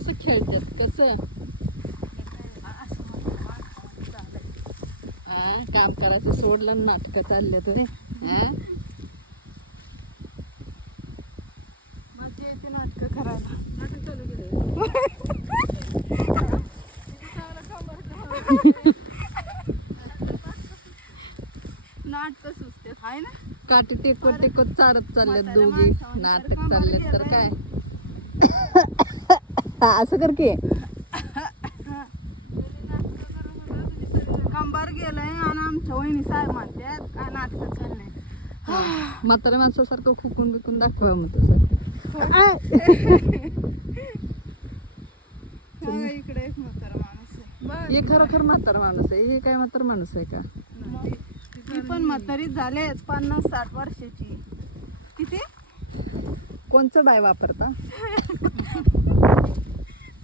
कसं खेळतात कसं काम करायचं सोडलं नाटक चालले तुम्ही नाटक करायला नाटक चालू केलं नाटक सुचते हाय ना काठी टेकवत टेकवत चालत चाललेत दोघी नाटक चाललेत तर काय असं कर की कंबार गेलंय आणि आमच्या वहिनी साहेब म्हणतात काय नाटक चाललंय म्हाताऱ्या माणसासारखं खुकून बिकून दाखवा मग तसं इकडे एक म्हातारा माणूस आहे हे खरोखर म्हातारा माणूस आहे हे काय म्हातारा माणूस आहे का ती पण म्हातारीच झाले 50-60 वर्षाची किती कोणचं डाय वापरता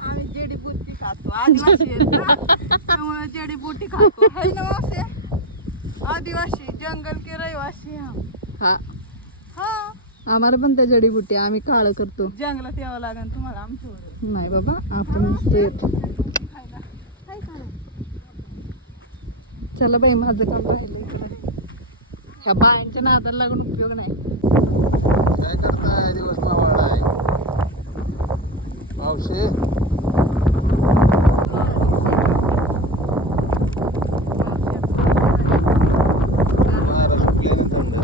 आम्ही जडीबुटी खातो आदिवासी आहेत ना त्यामुळे जडीबुटी खातो है ना मावशे आदिवासी जंगल के रहिवासी हा हा आम्हाला पण त्या जडीबुटी आम्ही काळं करतो जंगलात यावं लागेल तुम्हाला आमच्यावर नाही बाबा आपण नुसतं येतो खायला काय खाणं चला बाई माझं काम राहिलं इकडे ह्या बायांच्या नादाला लागून उपयोग नाही काय करताय दिवस मावळला आहे मावशी वारं सुटले ना थंड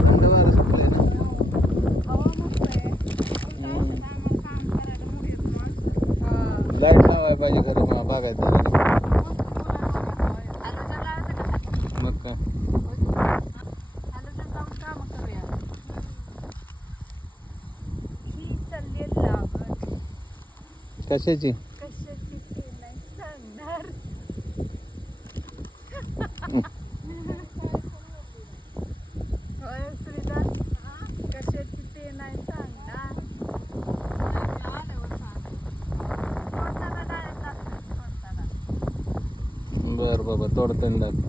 थंड वारं सुटले ना लाईट लावायला पाहिजे खरं मग बागायत मग काय कशाची बर बाबा तोडताना दाखव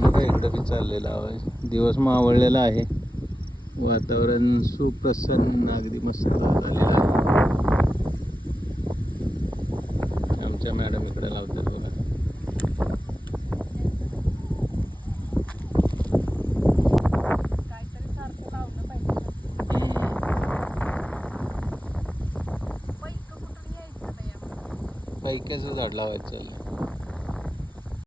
बघा इकडं बी चाललेला आवाज दिवस मावळलेला आहे वातावरण सुप्रसन्न अगदी मस्त झालेलं आहे आमच्या मॅडम इकडे लावतात बघा काहीतरी सारखं लावलं पाहिजे पैक्याचं झाड लावायचं चाललं